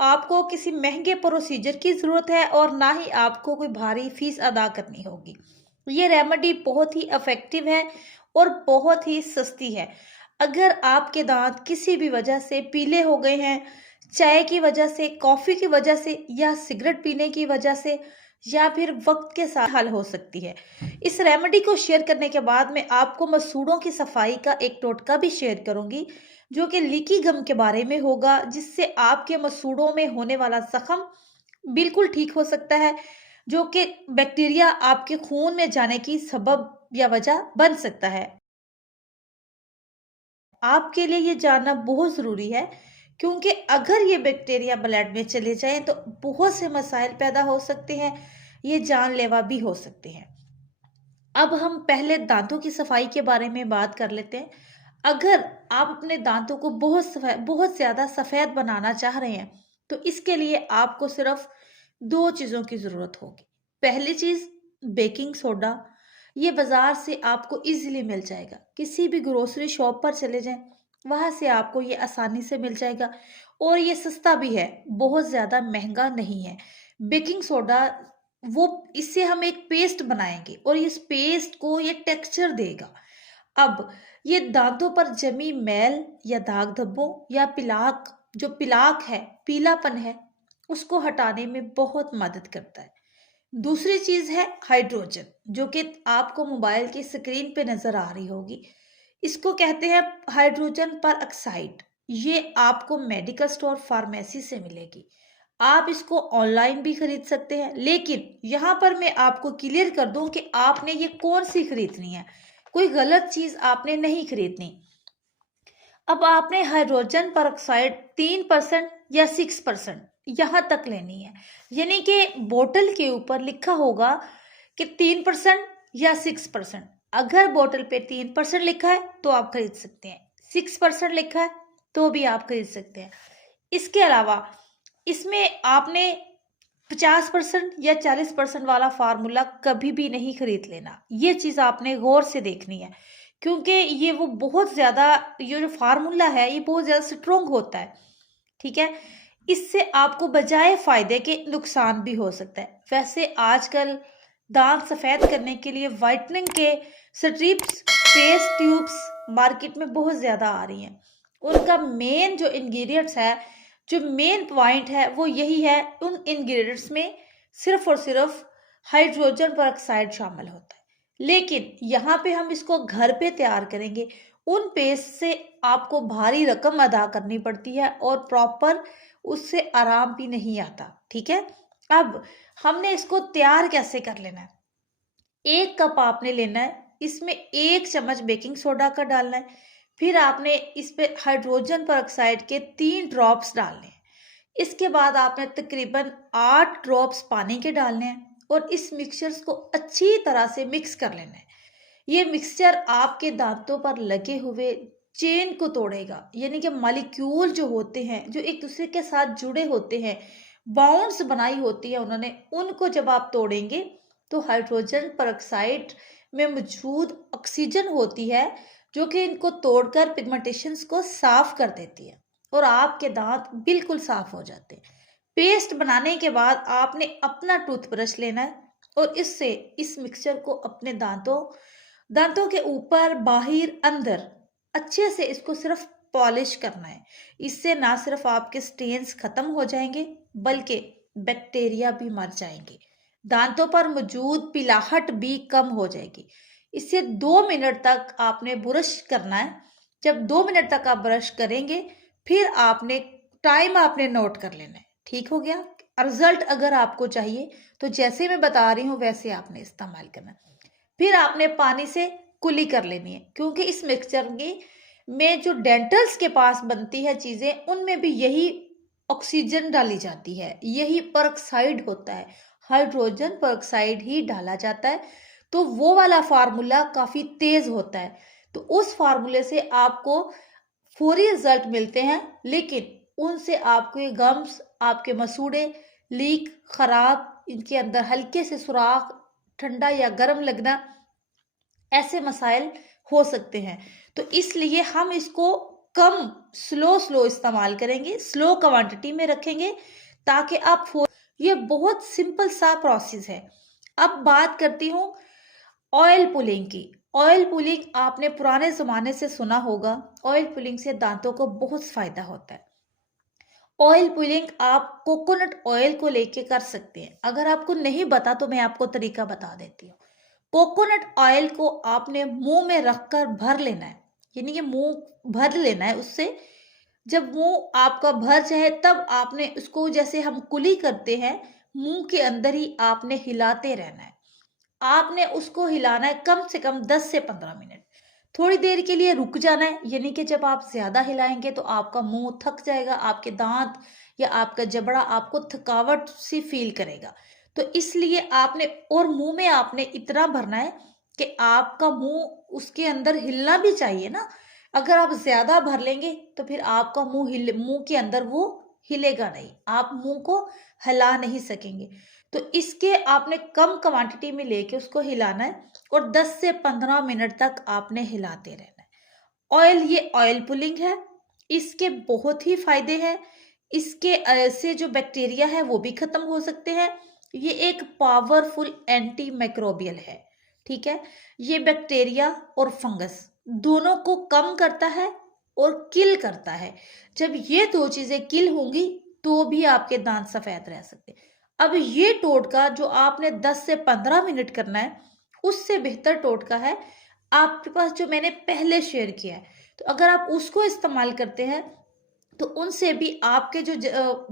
आपको किसी महंगे प्रोसीजर की ज़रूरत है और ना ही आपको कोई भारी फीस अदा करनी होगी। ये रेमेडी बहुत ही इफ़ेक्टिव है और बहुत ही सस्ती है। अगर आपके दांत किसी भी वजह से पीले हो गए हैं, चाय की वजह से, कॉफ़ी की वजह से या सिगरेट पीने की वजह से या फिर वक्त के साथ हल हो सकती है। इस रेमेडी को शेयर करने के बाद मैं आपको मसूड़ों की सफाई का एक टोटका भी शेयर करूंगी, जो कि लीकी गम के बारे में होगा, जिससे आपके मसूड़ों में होने वाला जख्म बिल्कुल ठीक हो सकता है, जो कि बैक्टीरिया आपके खून में जाने की सबब या वजह बन सकता है। आपके लिए ये जानना बहुत ज़रूरी है, क्योंकि अगर ये बैक्टीरिया ब्लड में चले जाएं तो बहुत से मसाइल पैदा हो सकते हैं, ये जानलेवा भी हो सकते हैं। अब हम पहले दांतों की सफाई के बारे में बात कर लेते हैं। अगर आप अपने दांतों को बहुत ज़्यादा सफ़ेद बनाना चाह रहे हैं, तो इसके लिए आपको सिर्फ दो चीज़ों की ज़रूरत होगी। पहली चीज़, बेकिंग सोडा। ये बाज़ार से आपको इजीली मिल जाएगा। किसी भी ग्रोसरी शॉप पर चले जाएं, वहाँ से आपको ये आसानी से मिल जाएगा और ये सस्ता भी है, बहुत ज़्यादा महंगा नहीं है। बेकिंग सोडा, वो इससे हम एक पेस्ट बनाएंगे और इस पेस्ट को ये टेक्सचर देगा। अब ये दांतों पर जमी मैल या दाग धब्बों या पिलाक, जो पिलाक है, पीलापन है, उसको हटाने में बहुत मदद करता है। दूसरी चीज है हाइड्रोजन, जो कि आपको मोबाइल की स्क्रीन पे नजर आ रही होगी। इसको कहते हैं हाइड्रोजन पर ऑक्साइड। ये आपको मेडिकल स्टोर फार्मेसी से मिलेगी। आप इसको ऑनलाइन भी खरीद सकते हैं, लेकिन यहाँ पर मैं आपको क्लियर कर दूं कि आपने ये कौन सी खरीदनी है। कोई गलत चीज आपने नहीं खरीदनी। अब आपने हाइड्रोजन परऑक्साइड 3% या 6% यहाँ तक लेनी है। यानी कि बोतल के ऊपर लिखा होगा कि 3% या 6%। अगर बोतल पे 3% लिखा है तो आप खरीद सकते हैं, 6% लिखा है तो भी आप खरीद सकते हैं। इसके अलावा इसमें आपने 50% या 40% वाला फार्मूला कभी भी नहीं खरीद लेना। ये चीज़ आपने गौर से देखनी है, क्योंकि ये वो बहुत ज़्यादा, ये जो फार्मूला है ये बहुत ज़्यादा स्ट्रोंग होता है। ठीक है, इससे आपको बजाय फायदे के नुकसान भी हो सकता है। वैसे आजकल दांत सफ़ेद करने के लिए वाइटनिंग के स्ट्रिप्स, पेस्ट ट्यूब्स मार्केट में बहुत ज़्यादा आ रही हैं। उनका मेन जो इंग्रेडिएंट्स है, जो मेन पॉइंट है, वो यही है, उन इंग्रेडिएंट्स में सिर्फ और सिर्फ हाइड्रोजन परऑक्साइड शामिल होता है। लेकिन यहाँ पे हम इसको घर पे तैयार करेंगे, उन पेस्ट से आपको भारी रकम अदा करनी पड़ती है और प्रॉपर उससे आराम भी नहीं आता। ठीक है, अब हमने इसको तैयार कैसे कर लेना है। 1 कप आपने लेना है, इसमें 1 चम्मच बेकिंग सोडा का डालना है। फिर आपने इस पे हाइड्रोजन परऑक्साइड के 3 ड्रॉप्स डालने हैं। इसके बाद आपने तकरीबन 8 ड्रॉप्स पानी के डालने हैं और इस मिक्सचर्स को अच्छी तरह से मिक्स कर लेना है। ये मिक्सचर आपके दांतों पर लगे हुए चेन को तोड़ेगा, यानी कि मॉलिक्यूल जो होते हैं, जो एक दूसरे के साथ जुड़े होते हैं, बाउंड्स बनाई होती है उन्होंने, उनको जब आप तोड़ेंगे तो हाइड्रोजन परऑक्साइड में मौजूद ऑक्सीजन होती है, जो कि इनको तोड़कर पिगमेंटेशंस को साफ कर देती है और आपके दांत बिल्कुल साफ हो जाते हैं। पेस्ट बनाने के बाद आपने अपना टूथब्रश लेना है और इससे इस मिक्सचर को अपने दांतों दांतों के ऊपर, बाहर, अंदर अच्छे से इसको सिर्फ पॉलिश करना है। इससे ना सिर्फ आपके स्टेन्स खत्म हो जाएंगे, बल्कि बैक्टीरिया भी मर जाएंगे। दांतों पर मौजूद पिलाहट भी कम हो जाएगी। इससे 2 मिनट तक आपने ब्रश करना है। जब 2 मिनट तक आप ब्रश करेंगे, फिर आपने टाइम आपने नोट कर लेना है। ठीक हो गया। रिजल्ट अगर आपको चाहिए तो जैसे मैं बता रही हूँ वैसे आपने इस्तेमाल करना है। फिर आपने पानी से कुली कर लेनी है, क्योंकि इस मिक्सचर की में जो डेंटल्स के पास बनती है चीज़ें, उनमें भी यही ऑक्सीजन डाली जाती है, यही परऑक्साइड होता है, हाइड्रोजन परऑक्साइड ही डाला जाता है। तो वो वाला फार्मूला काफ़ी तेज़ होता है, तो उस फार्मूले से आपको फौरी रिजल्ट मिलते हैं, लेकिन उनसे आपके गम्स, आपके मसूड़े, लीक, खराब, इनके अंदर हल्के से सुराख, ठंडा या गर्म लगना, ऐसे मसाइल हो सकते हैं। तो इसलिए हम इसको कम स्लो इस्तेमाल करेंगे, स्लो क्वांटिटी में रखेंगे ताकि आप ये बहुत सिंपल सा प्रोसेस है। अब बात करती हूँ ऑयल पुलिंग की। ऑयल पुलिंग आपने पुराने ज़माने से सुना होगा। ऑयल पुलिंग से दांतों को बहुत फ़ायदा होता है। ऑयल पुलिंग आप कोकोनट ऑयल को लेके कर सकते हैं। अगर आपको नहीं पता तो मैं आपको तरीका बता देती हूँ। कोकोनट ऑयल को आपने मुंह में रखकर भर लेना है, यानी कि मुंह भर लेना है उससे। जब मुंह आपका भर जाए तब आपने उसको, जैसे हम कुली करते हैं, मुंह के अंदर ही आपने हिलाते रहना है। आपने उसको हिलाना है कम से कम 10 से 15 मिनट। थोड़ी देर के लिए रुक जाना है, यानी कि जब आप ज़्यादा हिलाएंगे तो आपका मुंह थक जाएगा, आपके दांत या आपका जबड़ा आपको थकावट सी फील करेगा। तो इसलिए आपने, और मुंह में आपने इतना भरना है कि आपका मुंह उसके अंदर हिलना भी चाहिए ना। अगर आप ज़्यादा भर लेंगे तो फिर आपका मुंह के अंदर वो हिलेगा नहीं, आप मुंह को हिला नहीं सकेंगे। तो इसके आपने कम क्वांटिटी में लेके उसको हिलाना है और 10 से 15 मिनट तक आपने हिलाते रहना है। ऑयल, ये ऑयल पुलिंग है। इसके बहुत ही फायदे हैं। इसके से जो बैक्टीरिया है वो भी खत्म हो सकते हैं। ये एक पावरफुल एंटी माइक्रोबियल है, ठीक है। ये बैक्टीरिया और फंगस दोनों को कम करता है और किल करता है। जब ये दो चीजें किल होंगी तो भी आपके दांत सफेद रह सकते हैं। अब ये टोटका जो आपने 10 से 15 मिनट करना है, उससे बेहतर टोटका है आपके पास जो मैंने पहले शेयर किया है। तो अगर आप उसको इस्तेमाल करते हैं तो उनसे भी आपके जो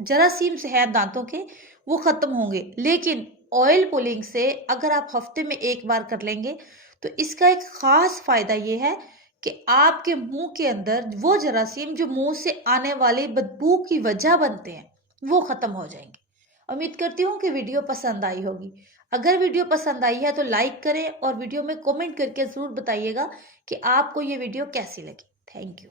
जरासीम से है दांतों के, वो खत्म होंगे। लेकिन ऑयल पुलिंग से अगर आप हफ्ते में एक बार कर लेंगे तो इसका एक खास फायदा ये है कि आपके मुंह के अंदर वो जरासीम जो मुंह से आने वाली बदबू की वजह बनते हैं वो खत्म हो जाएंगे। उम्मीद करती हूँ कि वीडियो पसंद आई होगी। अगर वीडियो पसंद आई है तो लाइक करें और वीडियो में कमेंट करके ज़रूर बताइएगा कि आपको ये वीडियो कैसी लगी। Thank you.